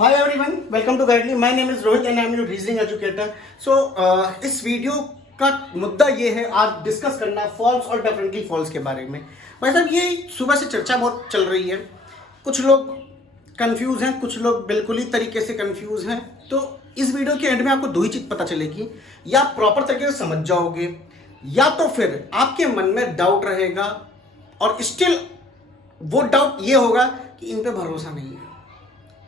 Hi everyone, welcome to Guidely. My name is Rohit and I am your reasoning educator. So इस video का मुद्दा ये है आज डिस्कस करना फॉल्स और डेफिनेटली फॉल्स के बारे में। भाई साहब ये सुबह से चर्चा बहुत चल रही है, कुछ लोग कंफ्यूज हैं, कुछ लोग बिल्कुल ही तरीके से कंफ्यूज हैं। तो इस वीडियो के एंड में आपको दो ही चीज़ पता चलेगी, या प्रॉपर तरीके से समझ जाओगे या तो फिर आपके मन में डाउट रहेगा और स्टिल वो डाउट ये होगा कि इन पे भरोसा नहीं है,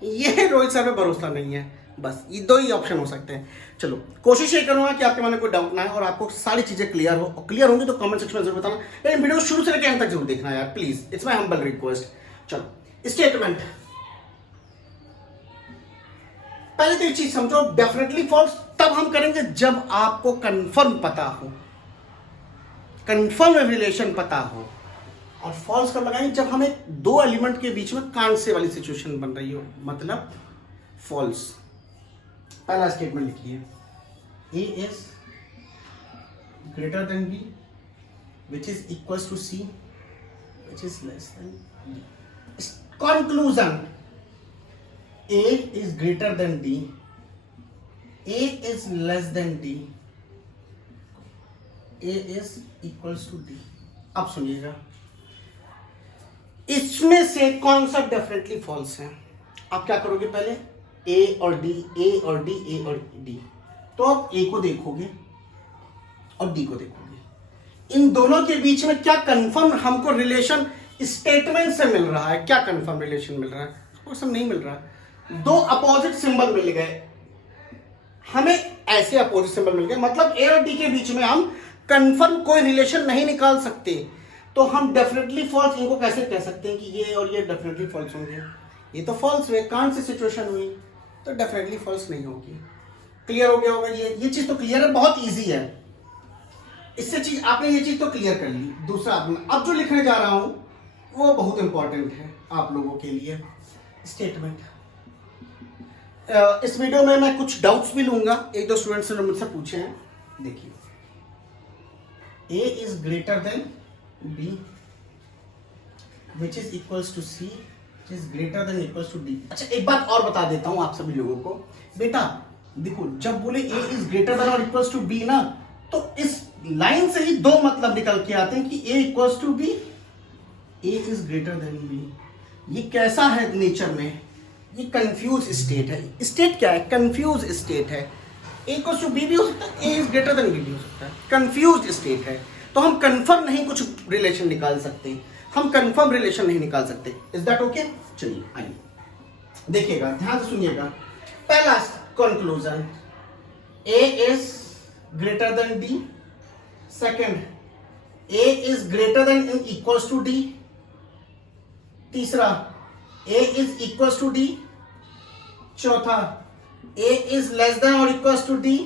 ये रोहित सर पे भरोसा नहीं है। बस ये दो ही ऑप्शन हो सकते हैं। चलो कोशिश ये करूंगा कि आपके मन में कोई डाउट ना है और आपको सारी चीजें क्लियर हो, और क्लियर होंगी तो कमेंट सेक्शन में जरूर बताना, लेकिन वीडियो शुरू से लेकर एंड तक जरूर देखना यार please, it's my humble request. चलो स्टेटमेंट, पहले तो ये चीज समझो, डेफिनेटली फॉल्स तब हम करेंगे जब आपको कंफर्म पता हो, कंफर्म रिलेशन पता हो। और फॉल्स कब लगाएंगे? जब हमें दो एलिमेंट के बीच में कांसे वाली सिचुएशन बन रही हो, मतलब फॉल्स। पहला स्टेटमेंट लिखिए, A is greater than B which is equals to C which is less than B. Conclusion, A is greater than D, A is less than D, A is equals to D. अब सुनिएगा, इसमें से कौन सा definitely false है? आप क्या करोगे, पहले ए और डी, ए और डी, ए और डी। तो आप ए को देखोगे और डी को देखोगे, इन दोनों के बीच में क्या कंफर्म हमको रिलेशन स्टेटमेंट से मिल रहा है? क्या कंफर्म रिलेशन मिल रहा है? वो सब नहीं मिल रहा है। दो अपोजिट सिंबल मिल गए हमें, ऐसे अपोजिट सिंबल मिल गए, मतलब ए और डी के बीच में हम कंफर्म कोई रिलेशन नहीं निकाल सकते। तो हम डेफिनेटली फॉल्स इनको कैसे कह सकते हैं कि ये और ये डेफिनेटली फॉल्स होंगे? ये तो फॉल्स हुए, कांट से सिचुएशन हुई, तो डेफिनेटली फॉल्स नहीं होगी। क्लियर हो गया होगा? ये चीज तो क्लियर है, बहुत इजी है। इससे चीज आपने ये चीज तो क्लियर कर ली। दूसरा अब जो लिखने जा रहा हूं वो बहुत इंपॉर्टेंट है आप लोगों के लिए, स्टेटमेंट। इस वीडियो में मैं कुछ डाउट्स भी लूंगा, एक दो स्टूडेंट्स ने मुझसे पूछे हैं। देखिए, A is greater than B which is equals to C which is greater than equals to D। अच्छा एक बात और बता देता हूं आप सभी लोगों को, बेटा देखो जब बोले A is greater than or equals to B ना, तो इस लाइन से ही दो मतलब निकल के आते हैं कि A equals to B, A is greater than B। ये कैसा है नेचर में? ये कंफ्यूज स्टेट है। स्टेट क्या है? कंफ्यूज स्टेट है। A equals to B भी हो सकता है, A is greater than B भी हो सकता है, कंफ्यूज स्टेट है। तो हम कंफर्म नहीं कुछ रिलेशन निकाल सकते, हम कंफर्म रिलेशन नहीं निकाल सकते। Is that okay? चलिए आइए देखिएगा, ध्यान से सुनिएगा। पहला conclusion, A is greater than D. Second, A is greater than in equals to D. तीसरा, A is equals to D. चौथा, ए इज लेस देन और इक्वल्स टू डी।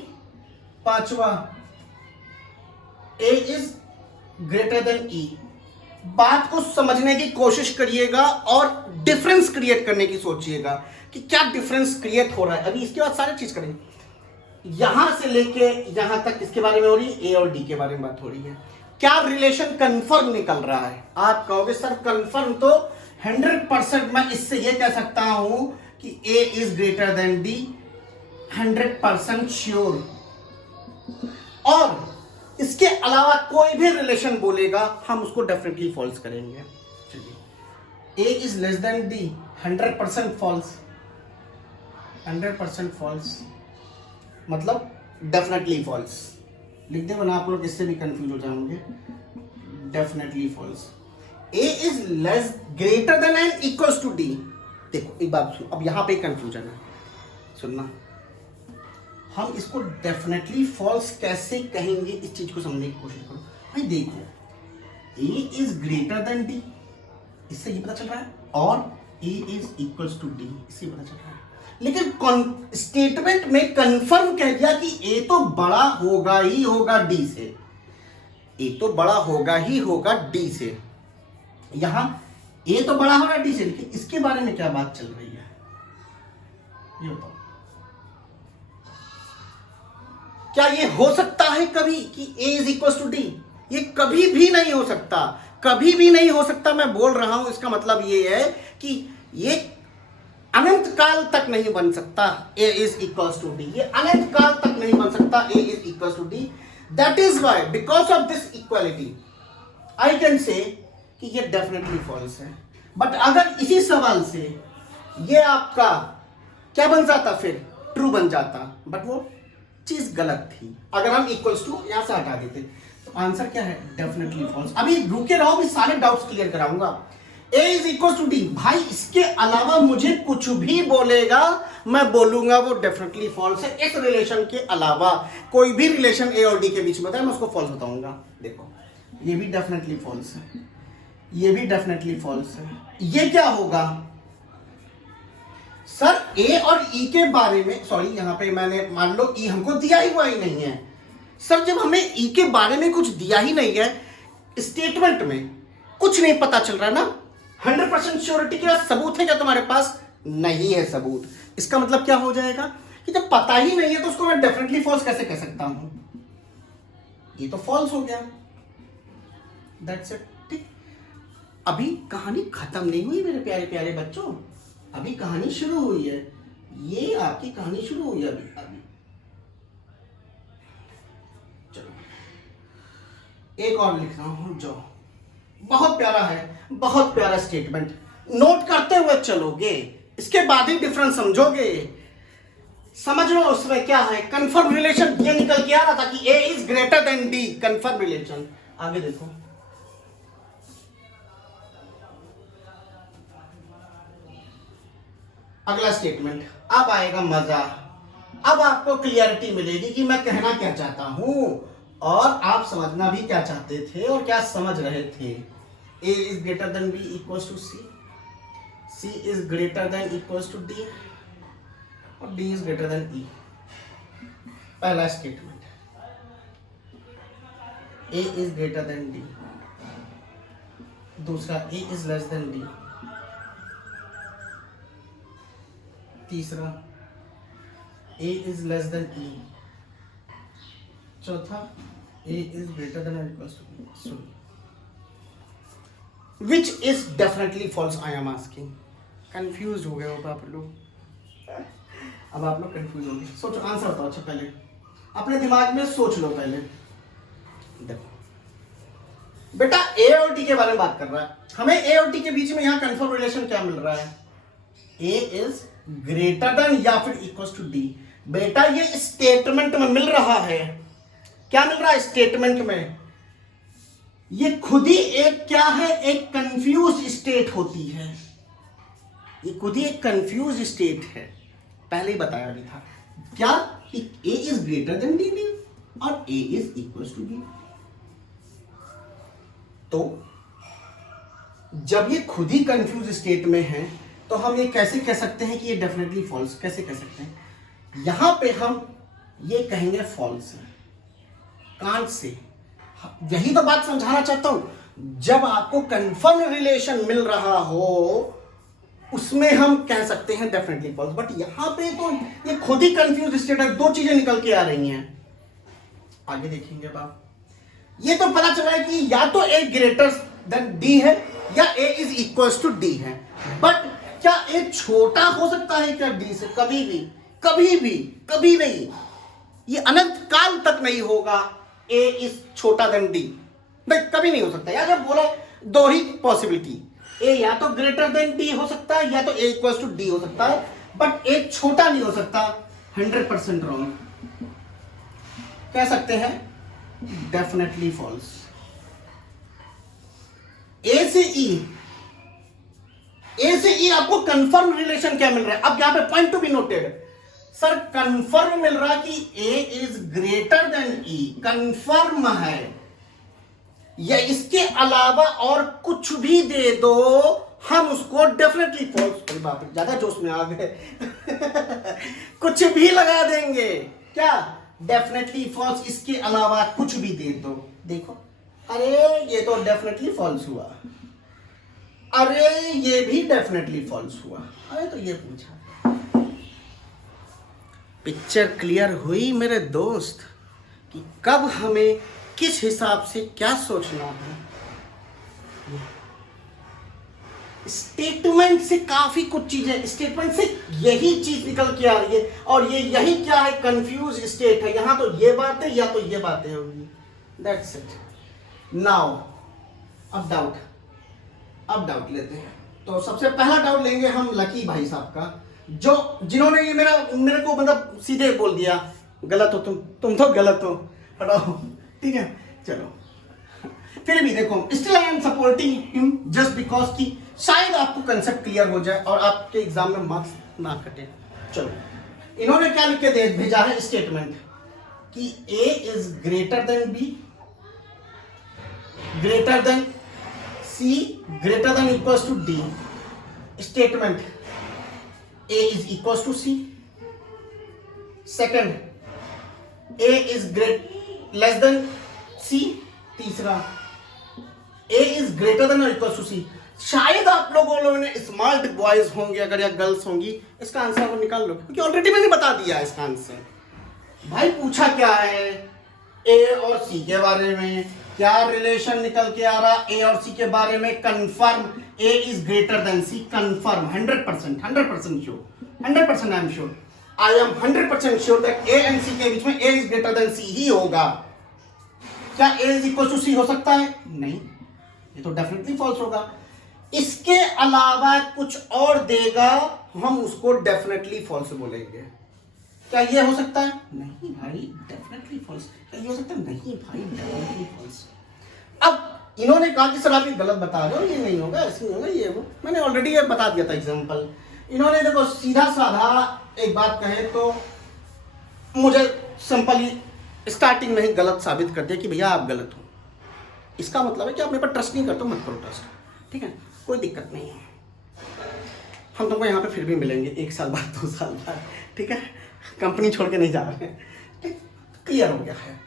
पांचवा, A is greater than E. बात को समझने की कोशिश करिएगा और डिफरेंस क्रिएट करने की सोचिएगा कि क्या डिफरेंस क्रिएट हो रहा है। अभी इसके बाद सारी चीज करेंगे, यहां से लेके यहां तक इसके बारे में हो रही है, ए और डी के बारे में बात हो रही है। क्या रिलेशन कंफर्म निकल रहा है? आप कहोगे सर कंफर्म तो 100% मैं इससे ये कह सकता हूं कि A is greater than D, 100% sure. और इसके अलावा कोई भी रिलेशन बोलेगा हम उसको डेफिनेटली फॉल्स करेंगे। चलिए, A is less than D, 100% false, 100% false मतलब डेफिनेटली फॉल्स। लिख दे वरना आप लोग इससे भी कंफ्यूज हो जाएंगे। Definitely false. A is less greater than and equals to D. देखो एक बात सुनो, अब यहां पे कंफ्यूजन है, सुनना। हम इसको डेफिनेटली फॉल्स कैसे कहेंगे, इस चीज को समझने की कोशिश करो। भाई देखो, ए इज ग्रेटर देन डी, इससे ये पता चल रहा है, और ए इज इक्वल्स टू डी, इससे पता चल रहा है। लेकिन स्टेटमेंट में कंफर्म कह दिया कि ए तो बड़ा होगा ही होगा डी से, ए तो बड़ा होगा ही होगा डी से। यहां ए तो बड़ा होगा डी से, लेकिन इसके बारे में क्या बात चल रही है ये बताओ। क्या ये हो सकता है कभी कि a is equal to D? ये कभी भी नहीं हो सकता, कभी भी नहीं हो सकता। मैं बोल रहा हूं, इसका मतलब ये है कि ये अनंत काल तक नहीं बन सकता a is equals to d, ये अनंत काल तक नहीं बन सकता a is equals to d. That is why because of this equality I can say कि ये definitely false है. बट अगर इसी सवाल से ये आपका क्या बन जाता, फिर ट्रू बन जाता, बट वो चीज गलत थी. अगर हम इक्वल्स टू यहां से हटा देते तो आंसर क्या है, डेफिनेटली फॉल्स. अभी रुके रहो, मैं सारे डाउट्स क्लियर कराऊंगा. a is equal to D, भाई इसके अलावा मुझे कुछ भी बोलेगा मैं बोलूंगा वो डेफिनेटली फॉल्स है. इस रिलेशन के अलावा कोई भी रिलेशन a और d के बीच में बताए मैं उसको फॉल्स बताऊंगा. देखो ये भी डेफिनेटली फॉल्स है, ये भी डेफिनेटली फॉल्स है. ये क्या होगा सर, ए और ई के बारे में, सॉरी यहां पे मैंने मान लो ई हमको दिया ही हुआ ही नहीं है. सर जब हमें ई के बारे में कुछ दिया ही नहीं है, स्टेटमेंट में कुछ नहीं पता चल रहा ना, 100% श्योरिटी के सबूत है क्या तुम्हारे पास? नहीं है सबूत. इसका मतलब क्या हो जाएगा कि जब पता ही नहीं है तो उसको मैं डेफिनेटली फॉल्स कैसे कह सकता हूं? ये तो फॉल्स हो गया. That's it. ठीक, अभी कहानी खत्म नहीं हुई मेरे प्यारे प्यारे बच्चों, अभी कहानी शुरू हुई है. ये आपकी कहानी शुरू हुई है अभी अभी. चलो एक और लिख रहा हूं जो बहुत प्यारा है, बहुत प्यारा स्टेटमेंट. नोट करते हुए चलोगे, इसके बाद ही डिफरेंस समझोगे. समझ लो उसमें क्या है. कंफर्म रिलेशन ये निकल के आ रहा था कि A is greater than D. Confirm relation. आगे देखो, अगला स्टेटमेंट. अब आएगा मजा, अब आपको क्लियरिटी मिलेगी कि मैं कहना क्या चाहता हूं और आप समझना भी क्या चाहते थे और क्या समझ रहे थे. a is greater than b equals to c, c is greater than equals to d और d is greater than e. पहला statement, a is greater than d. दूसरा, a is less than d. तीसरा, a is less than e. चौथा, a is greater than और equals to b. Which is definitely false I am asking. Confuse हो गए हो आप लोग, अब आप लोग कंफ्यूज हो गए. सोचो आंसर बताओ. अच्छा पहले अपने दिमाग में सोच लो. पहले देखो बेटा, a और d के बारे में बात कर रहा है. हमें a और d के बीच में यहां कंफर्म रिलेशन क्या मिल रहा है? a इज ग्रेटर देन या फिर इक्वल्स टू d. बेटा ये स्टेटमेंट में मिल रहा है. क्या मिल रहा है स्टेटमेंट में? ये खुद ही एक क्या है, एक कंफ्यूज स्टेट होती है. ये खुद ही एक कंफ्यूज स्टेट है. पहले ही बताया भी था क्या, a is greater than d और a is equals to b. तो जब ये खुद ही कंफ्यूज स्टेट में है तो हम ये कैसे कह सकते हैं कि ये डेफिनेटली फॉल्स? कैसे कह सकते हैं? यहां पे हम ये कहेंगे फॉल्स है. कांट से यही तो बात समझाना चाहता हूं. जब आपको कंफर्म रिलेशन मिल रहा हो उसमें हम कह सकते हैं डेफिनेटली फॉल्स. बट यहां पे तो ये खुद ही कंफ्यूज स्टेट है. दो चीजें निकल के आ रही हैं. आगे देखेंगे बाप. ये तो पता चला है कि या तो a ग्रेटर देन d है या a is equals to d है. बट क्या a छोटा हो सकता है क्या d से? कभी भी, कभी भी, कभी नहीं. ये अनंत काल तक नहीं होगा a इज छोटा देन d. नहीं, कभी नहीं हो सकता. यार जब बोला दो ही पॉसिबिलिटी, a या तो ग्रेटर देन d हो सकता है या तो a इक्वल्स टू d हो सकता है. बट a छोटा नहीं हो सकता. 100% रॉन्ग. कह सकते हैं डेफिनेटली फॉल्स. ए से ई आपको कंफर्म रिलेशन क्या मिल रहा है? अब यहां पे point to be noted. Sir confirm मिल रहा कि A is greater than E. Confirm है. या इसके अलावा और कुछ भी दे दो हम उसको डेफिनेटली फॉल्स. अरे बाप रे, ज्यादा जोश में आ गए. कुछ भी लगा देंगे. क्या डेफिनेटली फॉल्स? इसके अलावा कुछ भी दे दो. देखो, अरे ये तो डेफिनेटली फॉल्स हुआ. अरे ये भी डेफिनेटली फॉल्स हुआ. अरे तो ये पूछा. पिक्चर क्लियर हुई मेरे दोस्त कि कब हमें किस हिसाब से क्या सोचना है. स्टेटमेंट से काफी कुछ चीजें, स्टेटमेंट से यही चीज निकल के आ रही है, और ये यही क्या है, कंफ्यूज स्टेट है। यहां तो ये बात है या तो ये बातें होगी, दैट्स इट। नाउ अब डाउट लेते हैं। तो सबसे पहला डाउट लेंगे हम लकी भाई साहब का, जो जिन्होंने ये मेरे को मतलब सीधे बोल दिया गलत हो तुम तो गलत हो, हटाओ, ठीक है। चलो फिर भी देखो, still I am supporting him just because कि शायद आपको कंसेप्ट क्लियर हो जाए और आपके एग्जाम में मार्क्स ना कटे। चलो, इन्होंने क्या लिख के भेजा है स्टेटमेंट कि A is greater than B, greater than C, greater than equals to D. Statement A is equals to C. Second, A is less than C. तीसरा, ए इज ग्रेटर देन और इक्वल्स टू सी। शायद आप लोगों ने smart boys होंगे अगर या girls होंगी, इसका आंसर को निकाल लो, क्योंकि ऑलरेडी मैंने बता दिया है इसका आंसर। भाई पूछा क्या है, ए और सी के बारे में क्या रिलेशन निकल के आ रहा, ए और सी के बारे में confirm, A is greater than C, confirm 100% sure, 100% I am sure, I am 100% sure that A and C के बीच में A is greater than C ही होगा। क्या A is equal to C हो सकता है? नहीं, ये तो डेफिनेटली फॉल्स होगा। इसके अलावा कुछ और देगा, हम उसको डेफिनेटली फॉल्स बोलेंगे। क्या ये हो सकता है? नहीं भाई, डेफिनेटली फॉल्स। क्या ये हो सकता है? नहीं भाई, डेफिनेटली फॉल्स। अब इन्होंने कहा कि सर आप ये गलत बता रहे हो, ये नहीं होगा, ऐसे नहीं होगा, ये वो। मैंने ऑलरेडी ये बता दिया था एग्जांपल। इन्होंने देखो सीधा साधा एक बात कहे तो मुझे सिंपली स्टार्टिंग में ही गलत साबित कर दिया कि भैया आप गलत हो। इसका मतलब है कि आप मेरे पर ट्रस्ट नहीं करते, मत करो ट्रस्ट, ठीक है, कोई दिक्कत नहीं है। हम तुमको यहाँ पे फिर भी मिलेंगे 1 साल बाद, 2 साल बाद, ठीक है, कंपनी छोड़ के नहीं जा रहे हैं, ठीक, क्लियर हो गया है।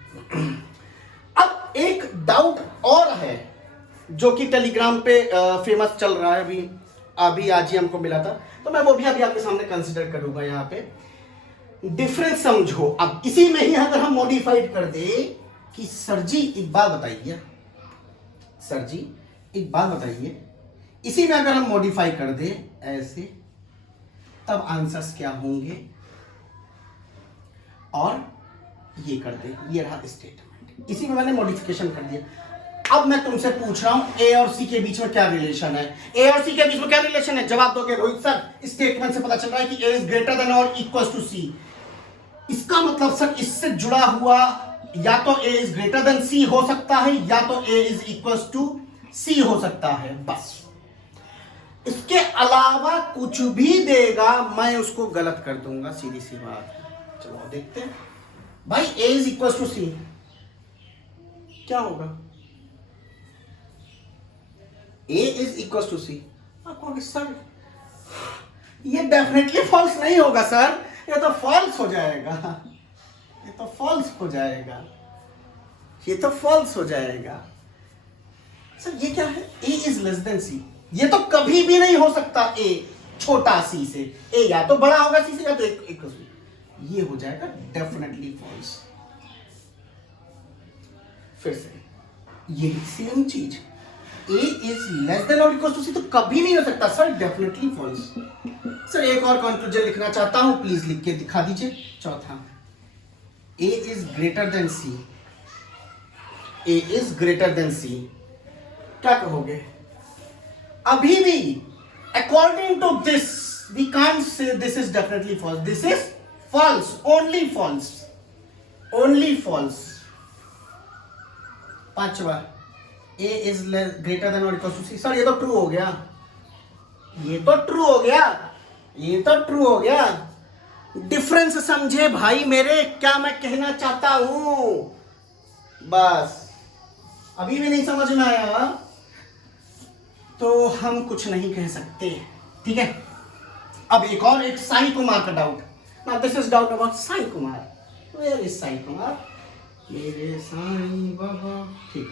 अब एक डाउट और है जो कि टेलीग्राम पे फेमस चल रहा है, अभी आज ही हमको मिला था, तो मैं वो भी अभी आपके सामने कंसिडर करूंगा। यहाँ पे डिफरेंस समझो। अब इसी में ही अगर हम मॉडिफाइड कर दे कि सर जी एक बात बताइए, सर जी एक बात बताइए, इसी में अगर हम मॉडिफाई कर दे ऐसे, तब आंसर्स क्या होंगे, और ये कर दे, ये रहा स्टेटमेंट। इसी में मैंने मॉडिफिकेशन कर दिया। अब मैं तुमसे पूछ रहा हूं ए और सी के बीच में क्या रिलेशन है, ए और सी के बीच में क्या रिलेशन है? जवाब दोगे रोहित सर स्टेटमेंट से पता चल रहा है कि ए इज ग्रेटर देन और इक्वल टू सी। इसका मतलब सर इससे जुड़ा हुआ या तो ए इज ग्रेटर देन सी हो सकता है, या तो ए इज इक्वल टू सी हो सकता है, बस। इसके अलावा कुछ भी देगा मैं उसको गलत कर दूंगा, सीधी सी बात है। चलो देखते हैं भाई, ए इज इक्वल टू सी क्या होगा? ए इज इक्वल टू सी, आप कहोगे सर ये डेफिनेटली फॉल्स नहीं होगा सर, ये तो फॉल्स हो जाएगा, ये तो फॉल्स हो जाएगा, ये तो फॉल्स हो जाएगा। सर ये क्या है? ए इज लेस देन सी, ये तो कभी भी नहीं हो सकता। ए छोटा सी से, ए या तो बड़ा होगा सी से, या तो एक ये हो जाएगा डेफिनेटली फॉल्स। फिर से ये सेम चीज, ए इज लेस देन और इक्वल टू सी तो कभी नहीं हो सकता सर, डेफिनेटली फॉल्स। सर एक और कंक्लूजन लिखना चाहता हूं, प्लीज लिख के दिखा दीजिए। चौथा, A is greater than C, A is greater than C, क्या कहोगे? अभी भी according to this we can't say this is definitely false, this is false, only false, only false. पांचवा, ए इज ग्रेटर देन और equal to C, sir ये तो true हो गया, ये तो ट्रू हो गया, ये तो ट्रू हो गया। डिफरेंस समझे भाई मेरे, क्या मैं कहना चाहता हूं, बस। अभी भी नहीं समझ में आया तो हम कुछ नहीं कह सकते, ठीक है। अब एक साई कुमार का doubt, now this is doubt about Sai Kumar. Where is Sai Kumar? मेरे साई बाबा, ठीक।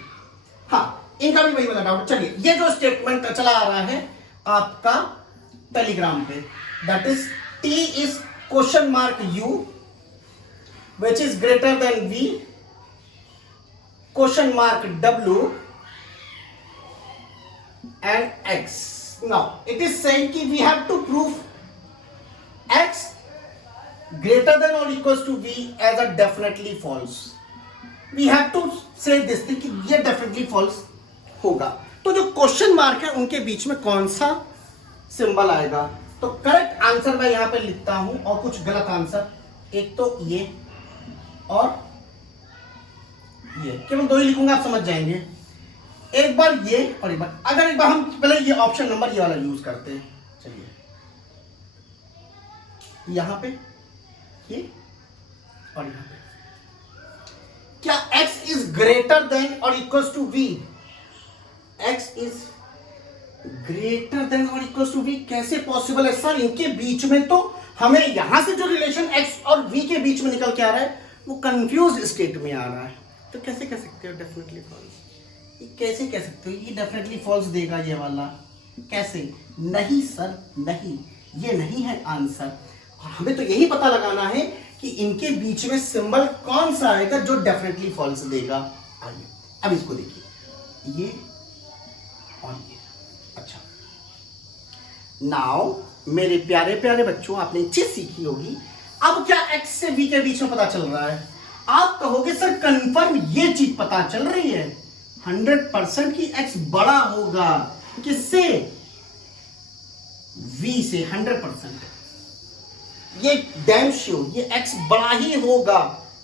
हाँ, इनका भी वही वाला डाउट। चलिए, ये जो स्टेटमेंट चला आ रहा है आपका टेलीग्राम पे, that is T is question mark U which is greater than V question mark W and X, Now it is said कि we have to prove x greater than or equals to v as a definitely false. We have to say this thing कि ये definitely false होगा. तो जो question mark है उनके बीच में कौन सा सिंबल आएगा? तो करेक्ट आंसर मैं यहां पे लिखता हूं और कुछ गलत आंसर. एक तो ये और ये, केवल दो ही लिखूंगा, आप समझ जाएंगे. एक बार ये और एक बार, अगर एक बार हम पहले ये ऑप्शन नंबर ये वाला यूज करते हैं. चलिए यहां पे ये और यहां पे, क्या x इज ग्रेटर देन और equals to v? x is greater than और इक्वल्स टू v कैसे पॉसिबल है सर? इनके बीच में तो हमें यहां से जो रिलेशन x और v के बीच में निकल के आ रहा है वो कंफ्यूज स्टेट में आ रहा है. तो कैसे कह सकते हो डेफिनेटली फॉल्स? ये कैसे कह सकते हो ये डेफिनेटली फॉल्स देगा ये वाला? कैसे? नहीं सर नहीं, ये नहीं है आंसर. और हमें तो यही पता लगाना है कि इनके बीच में सिंबल कौन सा आएगा जो डेफिनेटली फॉल्स देगा. आइए अब इसको देखिए, ये और ये. अच्छा, नाउ मेरे प्यारे प्यारे बच्चों, आपने एक चीज सीखी होगी. अब क्या x से v के बीच में पता चल रहा है? आप कहोगे सर कंफर्म ये चीज पता चल रही है 100% कि x बड़ा होगा किससे? v से. 100% ये डैम श्योर, ये x बड़ा ही होगा,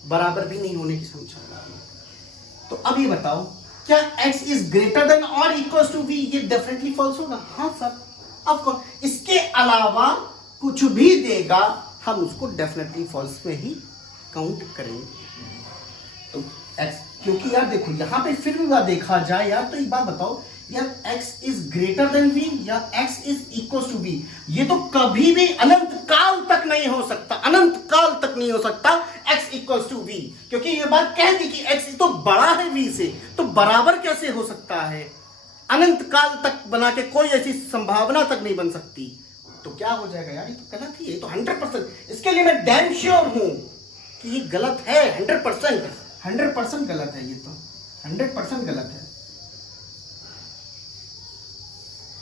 बराबर भी नहीं होने की संभावना. तो अब ये बताओ, क्या x इज ग्रेटर देन और इक्वल्स टू v? ये डेफिनेटली फॉल्स होगा. हाँ सर, ऑफ कोर्स. इसके अलावा कुछ भी देगा हम उसको डेफिनेटली फॉल्स में ही काउंट करेंगे. तो x, क्योंकि यार देखो यहां पे फिर भी देखा जाए यार, तो एक बात बताओ यार, x is greater than v या x is equal to v, ये तो कभी भी अनंत काल तक नहीं हो सकता. अनंत काल तक नहीं हो सकता x इक्वल टू v, क्योंकि ये बात कह दी कि x तो बड़ा है v से, तो बराबर कैसे हो सकता है? अनंत काल तक बना के कोई ऐसी संभावना तक नहीं बन सकती. तो क्या हो जाएगा यार? ये तो गलत ही है. तो 100%, इसके लिए मैं डैम श्योर हूं कि ये गलत है. 100% गलत है. ये तो 100% गलत है.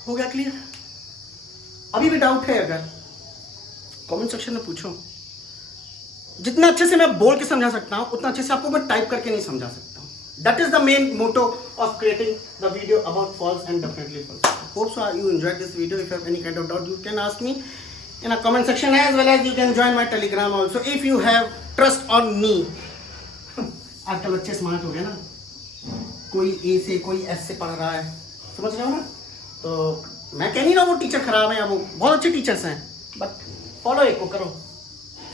हो गया क्लियर? अभी भी डाउट है अगर, कमेंट सेक्शन में पूछो. जितना अच्छे से मैं बोल के समझा सकता हूं उतना अच्छे से आपको मैं टाइप करके नहीं समझा सकता हूं. That is the main motto of creating the video about false and definitely false. Hope so you enjoyed this video. If you have any kind of doubt, you can ask me in a comment section, as well as you can join my Telegram also if you have trust on me. आजकल बच्चे smart हो गए ना, कोई ए से कोई S से पढ़ रहा है, समझ रहे हो ना? तो मैं कह नहीं रहा वो टीचर खराब है या वो बहुत अच्छे टीचर्स हैं, बट फॉलो एक को करो.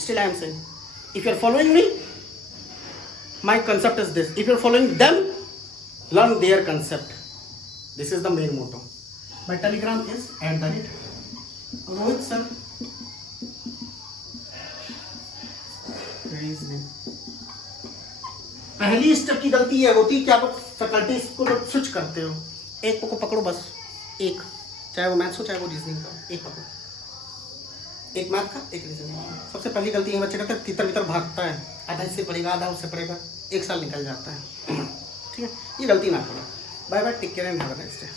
Still I am saying, if you are following me, my concept is this: if you're following them, learn their concept. This is the main motto. My Telegram is @Rohit sir. पहली step की गलती ये होती है कि आप faculty को switch करते हो. एक को पकड़ो बस, एक, चाहे वो मैथ्स हो चाहे वो रीजनिंग का, एक पकड़ो. एक मैथ का, एक रीजनिंग का. सबसे पहली गलती ये बच्चे करते हैं, तितर बितर भागता है, आधा इससे पढ़ेगा आधा उससे पढ़ेगा, एक साल निकल जाता है. ठीक है, ये गलती ना करो. Bye bye, take care and have a nice day.